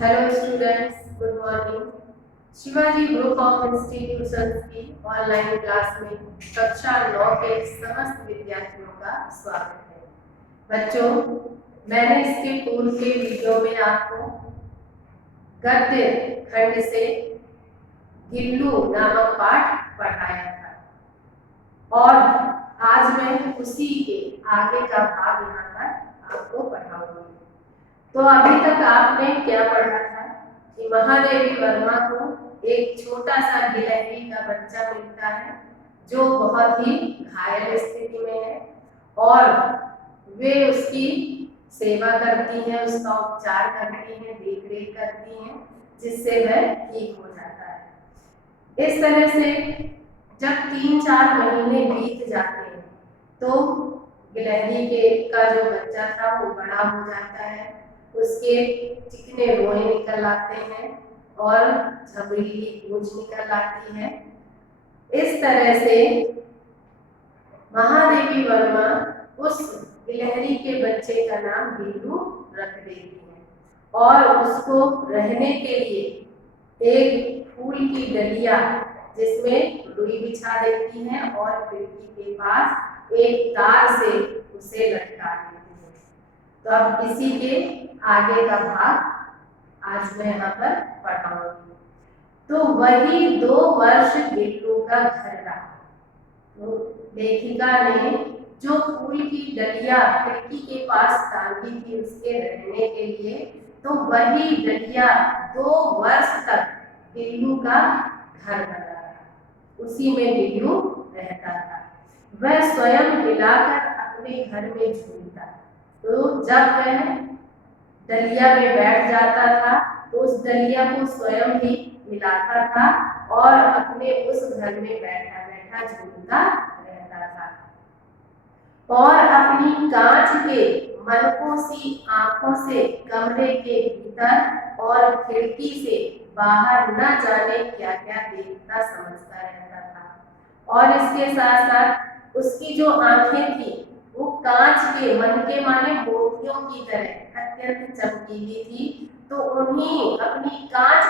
Hello students, good morning. Shivaji group of institutions की online class में कक्षा 9 के समस्त विद्यार्थियों का स्वागत है। बच्चों, मैंने इसके पूर्व के वीडियो में आपको गद्य खंड से गिल्लू नामक पाठ पढ़ाया था और आज मैं उसी के आगे का भाग यहाँ पर आपको पढ़ाऊंगी। तो अभी तक आपने क्या पढ़ा था कि महादेवी वर्मा को एक छोटा सा गिलहरी का बच्चा मिलता है जो बहुत ही घायल स्थिति में है और वे उसकी सेवा करती हैं, उसका उपचार करती हैं, देख रेख करती हैं, जिससे वह ठीक हो जाता है। इस तरह से जब 3-4 महीने बीत जाते हैं तो गिलहरी के का जो बच्चा था वो बड़ा हो जाता है, उसके चिकने रोए निकल आते हैं और झबरीली पूंछ निकल आती है। इस तरह से महादेवी वर्मा उस गिलहरी के बच्चे का नाम गिल्लू रख देती है और उसको रहने के लिए एक फूल की डलिया जिसमें रुई बिछा देती है और खिड़की के पास एक तार से उसे लटका देती है। तो अब इसी के आगे का भाग आज मैं यहाँ पर पढ़ाऊंगी। तो वही 2 वर्ष गिल्लू का घर रहा। तो लेखिका ने जो फूल की डलिया खिड़की के पास टांगी थी उसके रहने के लिए, तो वही डलिया 2 वर्ष तक गिल्लू का घर बना रहा। उसी में गिल्लू रहता था। वह स्वयं हिलाकर अपने घर में झूलता। तो जब वह डलिया में बैठ जाता था तो उस डलिया को स्वयं ही हिलाता था और अपने उस घर में बैठा बैठा झूलता रहता था और अपनी कांच के मनकों सी आंखों से कमरे के भीतर और खिड़की से बाहर न जाने क्या क्या देखता समझता रहता था। और इसके साथ साथ उसकी जो आंखें थी वो कांच के मनके माने मोतियों की तरह अत्यंत चमकीली थी। तो उन्हीं अपनी कांच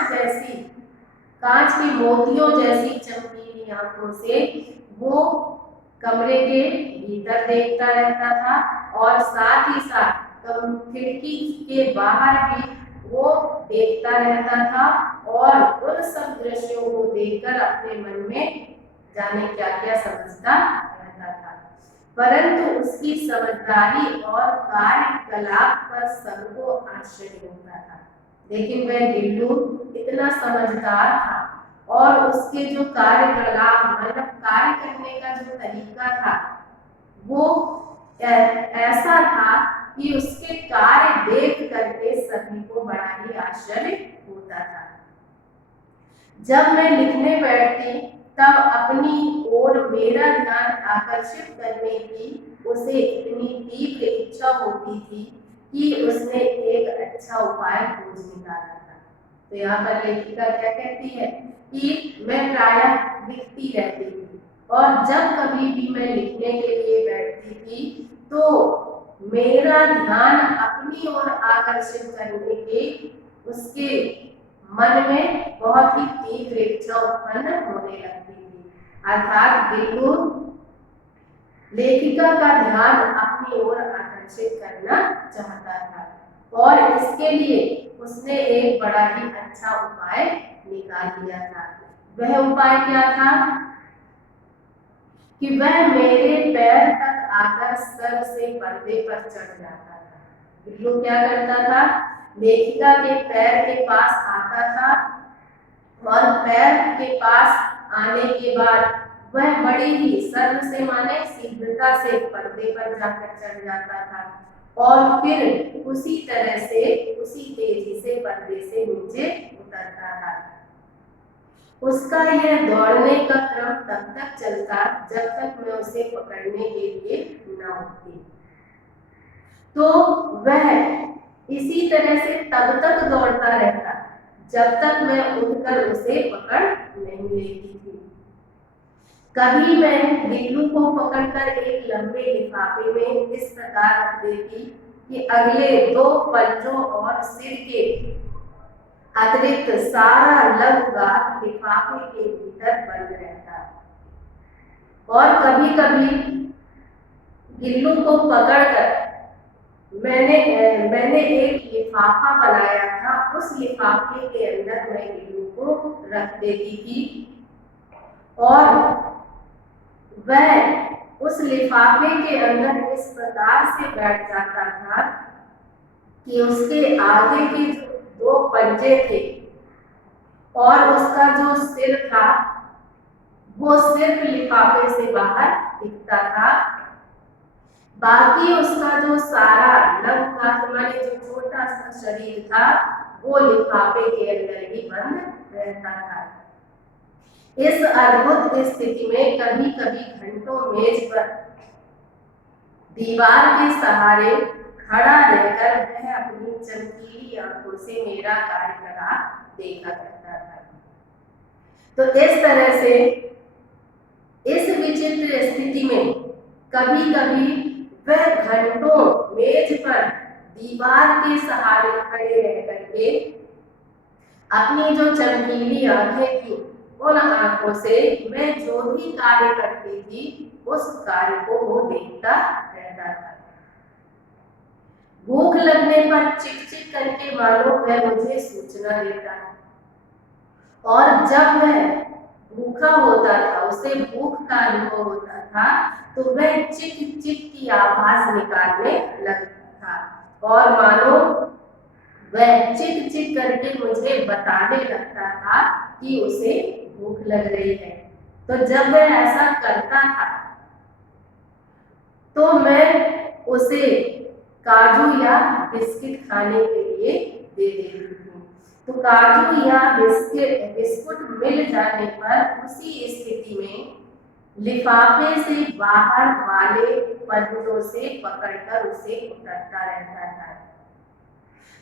की मोतियों जैसी चमकीली आंखों से वो कमरे के भीतर देखता रहता था और साथ ही साथ खिड़की के बाहर भी वो देखता रहता था और उन सब दृश्यों को देखकर अपने मन में जाने क्या क्या समझता रहता था। परंतु उसकी समझदारी और कार्यकलाप पर सबको आश्चर्य होता था। लेकिन वह गिल्लू इतना समझदार था और उसके जो कार्यकलाप मतलब कार्य करने का जो तरीका था वो ऐसा था कि उसके कार्य देख करके सभी को बड़ा ही आश्चर्य होता था। जब मैं लिखने बैठती तब अपनी ओर मेरा ध्यान आकर्षित करने की उसे इतनी तीव्र इच्छा होती थी कि उसने एक अच्छा उपाय खोज निकाला था। तो यहाँ पर लेखिका क्या कहती है कि मैं प्रायः लिखती रहती थी और जब कभी भी मैं लिखने के लिए बैठती थी तो मेरा ध्यान अपनी ओर आकर्षित करने के उसके मन में बहुत ही तीव्र इच्छा उत्पन्न होने लगती थी। अर्थात गिल्लू लेखिका का ध्यान अपनी ओर आकर्षित करना चाहता था और इसके लिए उसने एक बड़ा ही अच्छा उपाय निकाल लिया था। वह उपाय क्या था कि वह मेरे पैर तक आकर सर से पर्दे पर चढ़ जाता था। गिल्लू क्या करता था, लेखिका के पैर के पास आता था और पैर के पास आने के बाद वह बड़ी ही सर्व से माने शीघ्रता से पर्दे पर जाकर चढ़ जाता था और फिर उसी तरह से उसी तेजी से पर्दे से नीचे उतरता था। उसका यह दौड़ने का क्रम तब तक चलता जब तक मैं उसे पकड़ने के लिए न उठती। तो वह इसी तरह से तब तक दौड़ता रहता जब तक मैं उठकर उसे पकड़ नहीं लेती थी। कभी मैं गिल्लू को पकड़कर एक लंबे लिफाफे में इस प्रकार रख देती कि अगले 2 पंजों और सिर के अतिरिक्त सारा लघुगात लिफाफे के भीतर बंद रहता है। और कभी कभी गिल्लू को पकड़कर मैंने एक लिफाफा बनाया था, उस लिफाफे के अंदर मैं गिल्लू को रख देती थी और वह उस लिफाफे के अंदर इस प्रकार से बैठ जाता था कि उसके आगे के जो दो पंजे थे और उसका जो सिर था वो सिर्फ लिफाफे से बाहर दिखता था, बाकी उसका जो सारा लघुगात माने जो छोटा सा शरीर था वो लिफाफे के अंदर ही बंद रहता था। इस अद्भुत स्थिति में कभी कभी घंटों मेज पर दीवार के सहारे खड़ा रहकर वह अपनी चमकीली आंखों से मेरा कार्यकलाप देखा करता था। तो इस तरह से इस विचित्र स्थिति में कभी कभी वह घंटों मेज पर दीवार के सहारे खड़े रह करके अपनी जो चमकीली आंखें थी उन आंखों से मैं जो भी कार्य करती थी उस कार्य को वो देखता रहता था। भूख लगने पर चिक चिक करके मानो वह मुझे सूचना देता है और जब वह भूखा होता था, उसे भूख का अनुभव होता था, तो वह चिक चिक की आवाज निकालने लगता था और मानो वह चिक चिक करके मुझे बताने लगता था कि उसे भूख लग रही है। तो जब वह ऐसा करता था तो मैं उसे काजू या बिस्किट खाने के लिए दे देती थी। तो काजू या बिस्कुट मिल जाने पर उसी स्थिति में लिफाफे से बाहर वाले पंजों से पकड़कर उसे उतरता रहता था।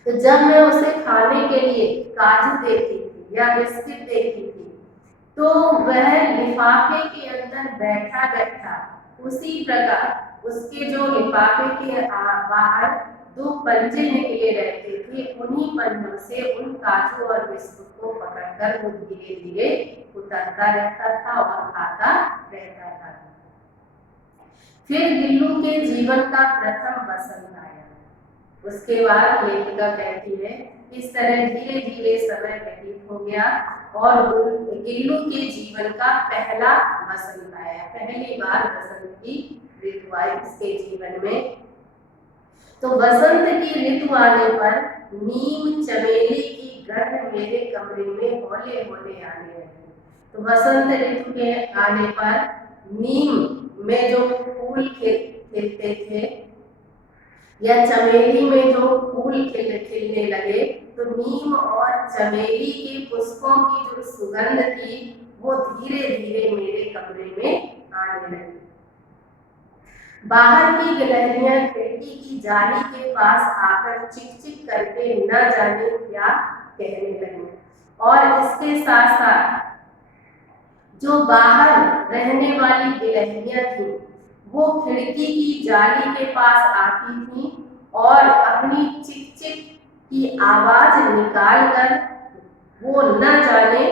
तो जब मैं उसे खाने के लिए काजू देती थी या बिस्किट देती थी तो वह लिफाफे के अंदर बैठा बैठा उसी प्रकार उसके जो लिफाफे के बाहर दो पंजे निकले रहते थे, उन्हीं पंजों से उन काजू और बिस्कुट को पकड़कर वो धीरे धीरे उतरता रहता था और खाता रहता था। फिर गिल्लू के जीवन का प्रथम वसंत आया। उसके बाद लेखिका कहती है इस तरह धीरे धीरे समय व्यतीत हो गया और गिल्लू के जीवन का पहला वसंत आया। पहली बार वसंत की ऋतु आई उसके जीवन में। तो वसंत की ऋतु आने पर नीम चमेली की गंध मेरे कमरे में हौले हौले आने लगी। तो वसंत ऋतु के आने पर नीम में जो फूल खिलते थे या चमेली में जो फूल खिलने लगे, तो नीम और चमेली के पुष्पों की जो सुगंध थी वो धीरे धीरे मेरे कमरे में आने लगी। बाहर की गिलहरियां खिड़की की जाली के पास आकर चिक चिक करके न जाने क्या कहने लगी और इसके साथ साथ जो बाहर रहने वाली गिलहरियां थी वो खिड़की की जाली के पास आती थी और अपनी चिक चिक की आवाज निकालकर वो न जाने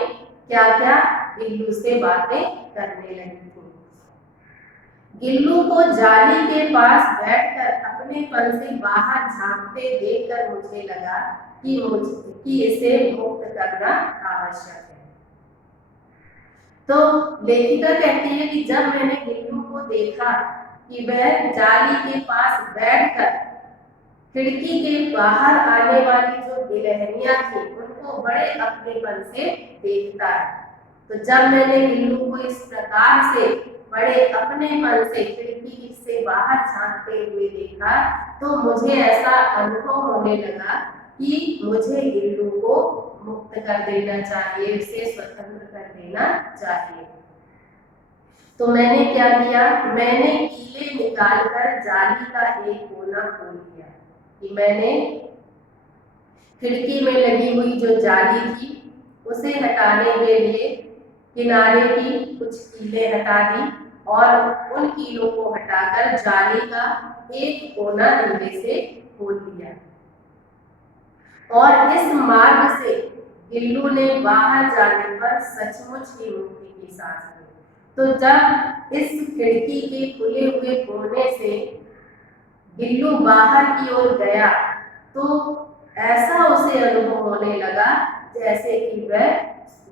क्या क्या गिल्लू से बातें करने लगी थी। गिल्लू को जाली के पास बैठकर अपने पन से बाहर झांकते देखकर मुझे लगा कि इसे मुक्त करना आवश्यक है। तो लेखिका कहती है कि जब मैंने गिल्लू को देखा कि वह जाली के पास बैठकर खिड़की के बाहर आने वाली जो गिलहरियां थी उनको बड़े अपनेपन से देखता है, तो जब मैंने गिल्लू को इस प्रकार से बड़े अपनेपन से खिड़की से बाहर झांकते हुए देखा तो मुझे ऐसा अनुभव होने लगा कि मुझे गिल्लू को मुक्त कर देना चाहिए, उसे स्वतंत्र कर देना चाहिए। तो मैंने क्या किया, मैंने कीले निकालकर जाली का एक कोना खोल दिया कि मैंने खिड़की में लगी हुई जो जाली थी उसे हटाने के लिए किनारे की कुछ कीले हटा दी और उन कीलों को हटाकर जाली का एक कोना धीरे से खोल दिया और इस मार्ग से गिल्लू ने बाहर जाने पर सचमुच ही मुक्ति की सांस ली। तो जब इस खिड़की के खुले हुए कोने से गिल्लू बाहर की ओर गया तो ऐसा उसे अनुभव होने लगा जैसे कि वह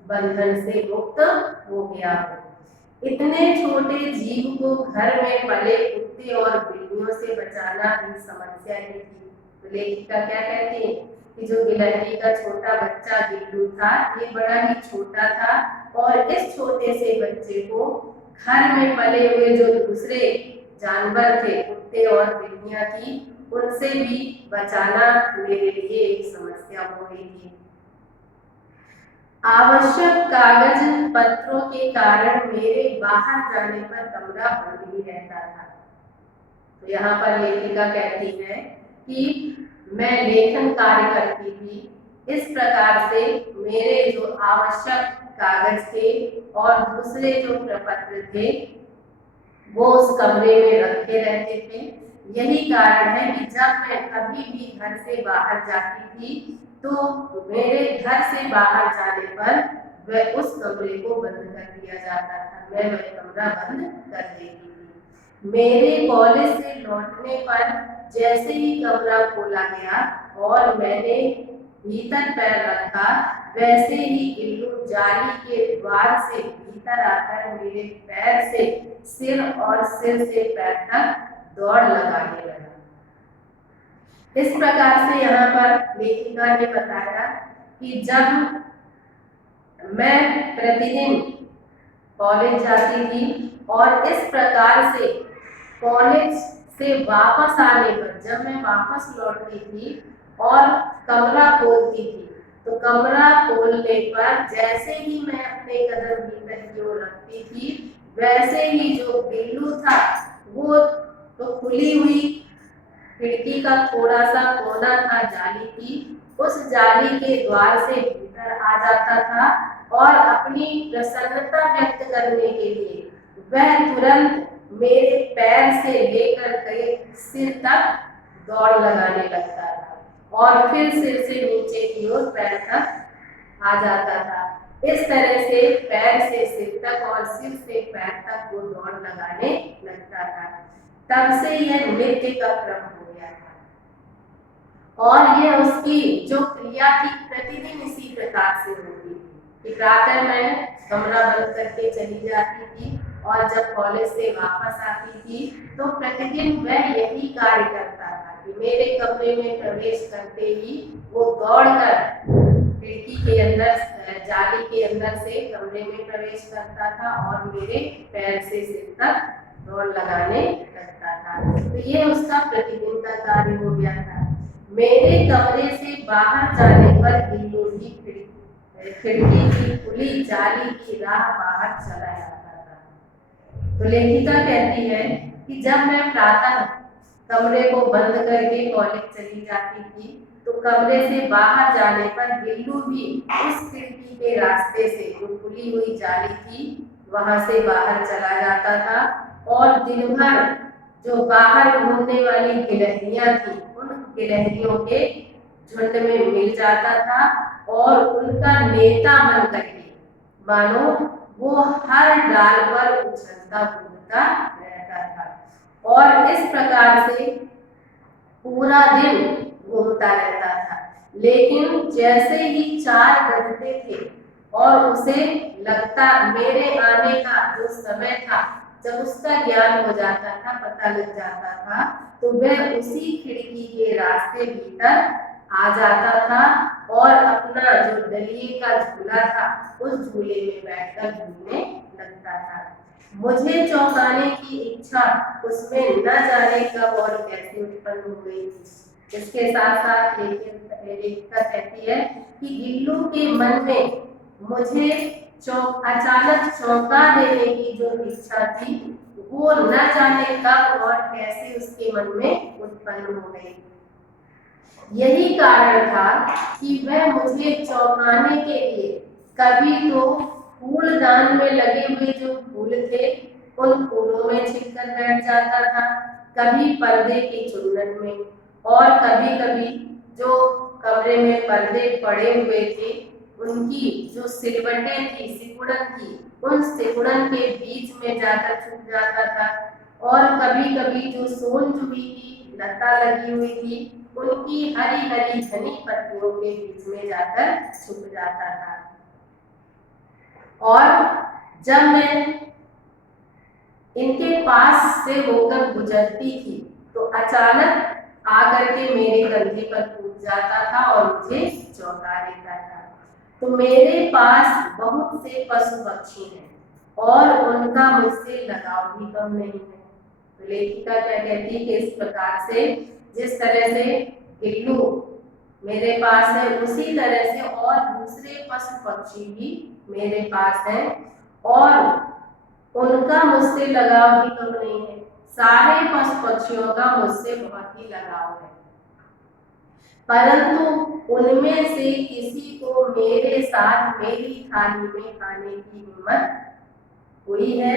बंधन से मुक्त हो गया हो। इतने छोटे जीव को घर में पले कुत्ते और बिल्लियों से बचाना भी समस्या ही थी। तो लेखिका क्या कहती है कि जो गिलहरी का छोटा बच्चा गिल्लू था, ये बड़ा ही छोटा था और इस छोटे से बच्चे को घर में पले हुए जो दूसरे जानवर थे, कुत्ते और बिल्लियां थी, उनसे भी बचाना मेरे लिए एक समस्या हो रही थी। आवश्यक कागज पत्रों के कारण मेरे बाहर जाने पर कमरा बंद ही रहता था। तो यहाँ पर लेखिका कहती है कि मैं लेखन कार्य करती थी, इस प्रकार से मेरे जो आवश्यक कागज थे और दूसरे जो प्रपत्र थे वो उस कमरे में रखे रहते थे। यही कारण है कि जब मैं कभी भी घर से बाहर जाती थी तो मेरे घर से बाहर जाने पर वह उस कमरे को बंद कर दिया जाता था, मैं वह कमरा बंद कर देती थी। मेरे कॉलेज से लौटने पर जैसे ही कमरा खोला गया और मैंने भीतर पैर रखा, वैसे ही गिल्लू जाली के द्वार से भीतर आकर मेरे पैर से सिर और सिर से पैर तक दौड़ लगाने लगा। इस प्रकार से यहाँ पर लेखिका ने बताया कि जब मैं प्रतिदिन कॉलेज जाती थी और इस प्रकार से कॉलेज से वापस आने पर जब मैं वापस लौटती थी और कमरा खोलती थी तो कमरा खोलने पर जैसे ही मैं अपने कदम भीतर की ओर रखती थी, वैसे ही जो गिल्लू था वो तो खुली हुई खिड़की का थोड़ा सा कोना था जाली की, उस जाली के द्वार से भीतर आ जाता था और अपनी प्रसन्नता व्यक्त करने के लिए वह तुरंत मेरे पैर से लेकर के सिर तक दौड़ लगाने लगता था और फिर सिर से नीचे की ओर पैर तक आ जाता था। इस तरह से पैर से सिर तक और सिर से पैर तक वो दौड़ लगाने लगता था। तब से यह नृत्य का क्रम हो गया था और यह उसकी जो क्रिया थी प्रतिदिन इसी प्रकार से होती थी कि प्रातः मैं कमरा बंद करके चली जाती थी और जब कॉलेज से वापस आती थी तो प्रतिदिन वह यही कार्य करता था कि मेरे कमरे में प्रवेश करते ही वो दौड़कर खिड़की के अंदर जाली के अंदर से कमरे में प्रवेश करता था और मेरे पैर से सिर तक दौड़ लगाने लगता था। तो ये उसका प्रतिदिन का कार्य हो गया था। मेरे कमरे से बाहर जाने पर गिल्लू भी खिड़की की खुली जाली की राह बाहर चला जाता था। तो लेखिका कहती है कि जब मैं प्रातः कमरे को बंद करके कॉलेज चली जाती थी तो कमरे से बाहर जाने पर गिल्लू भी उस खिड़की के रास्ते से जो खुली हुई जाली थी वहां से बाहर चला जाता था और दिन भर जो बाहर घूमने वाली गिलहरियां थी उन गिलहरियों के झुंड में मिल जाता था और उनका नेता बन करके मानो वो हर डाल पर उछलता कूदता रहता था और इस प्रकार से पूरा दिन घूमता रहता था। लेकिन जैसे ही 4 बजते थे और उसे लगता मेरे आने का जो समय था, जब उसका ज्ञान हो जाता था, पता लग जाता था, तो वह उसी खिड़की के रास्ते भीतर आ जाता था और अपना जो डलिए का झूला था उस झूले में बैठकर झूलने लगता था। मुझे चौंकाने की इच्छा उसमें न जाने कब और कैसे उत्पन्न हो गई थी। इसके साथ साथ लेखिका कहती है कि गिल्लू के मन में मुझे अचानक चौंका देने की जो इच्छा थी वो न जाने कब और कैसे उसके मन में उत्पन्न हो गई। यही कारण था कि वह मुझे चौंकाने के लिए कभी तो फूलदान में लगे हुए जो फूल थे उन फूलों में छिपकर बैठ जाता था, कभी पर्दे की चुन्नट में और कभी कभी जो कमरे में पर्दे पड़े हुए थे उनकी जो सिलवटें थी सिकुड़न की, उन सिकुड़न के बीच में जाकर छुप जाता था। और कभी कभी जो सोन चूड़ी की लता लगी हुई थी उनकी हरी हरी घनी पत्तियों के बीच में जाकर छुप जाता था। और जब मैं इनके पास से होकर गुजरती थी तो अचानक आकर के मेरे कंधे पर कूद जाता था और मुझे चौंका देता था। तो मेरे पास बहुत से पशु पक्षी हैं और उनका मुझसे लगाव भी कम नहीं है। तो लेखिका क्या कहती है कि इस प्रकार से जिस तरह से गिल्लू मेरे पास है उसी तरह से और दूसरे पशु पक्षी भी मेरे पास हैं और उनका मुझसे लगाव भी कम नहीं है। सारे पशु पक्षियों का मुझसे बहुत ही लगाव है, परंतु उनमें से किसी को मेरे साथ मेरी थाली में खाने की हिम्मत हुई है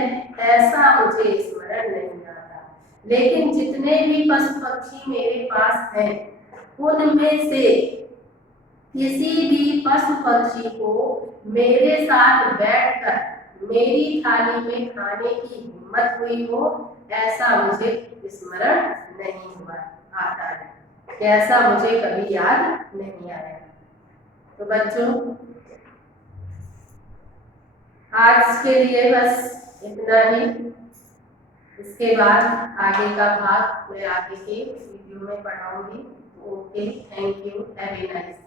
ऐसा मुझे स्मरण नहीं आता। लेकिन जितने भी पशु पक्षी मेरे पास हैं उनमें से किसी भी पशु पक्षी को मेरे साथ बैठकर मेरी थाली में खाने की हिम्मत हुई हो ऐसा मुझे स्मरण नहीं हुआ आता है, ऐसा मुझे कभी याद नहीं आया। तो बच्चों आज के लिए बस इतना ही। इसके बाद आगे का भाग मैं आगे के वीडियो में पढ़ाऊंगी। Okay, thank you, have a nice day.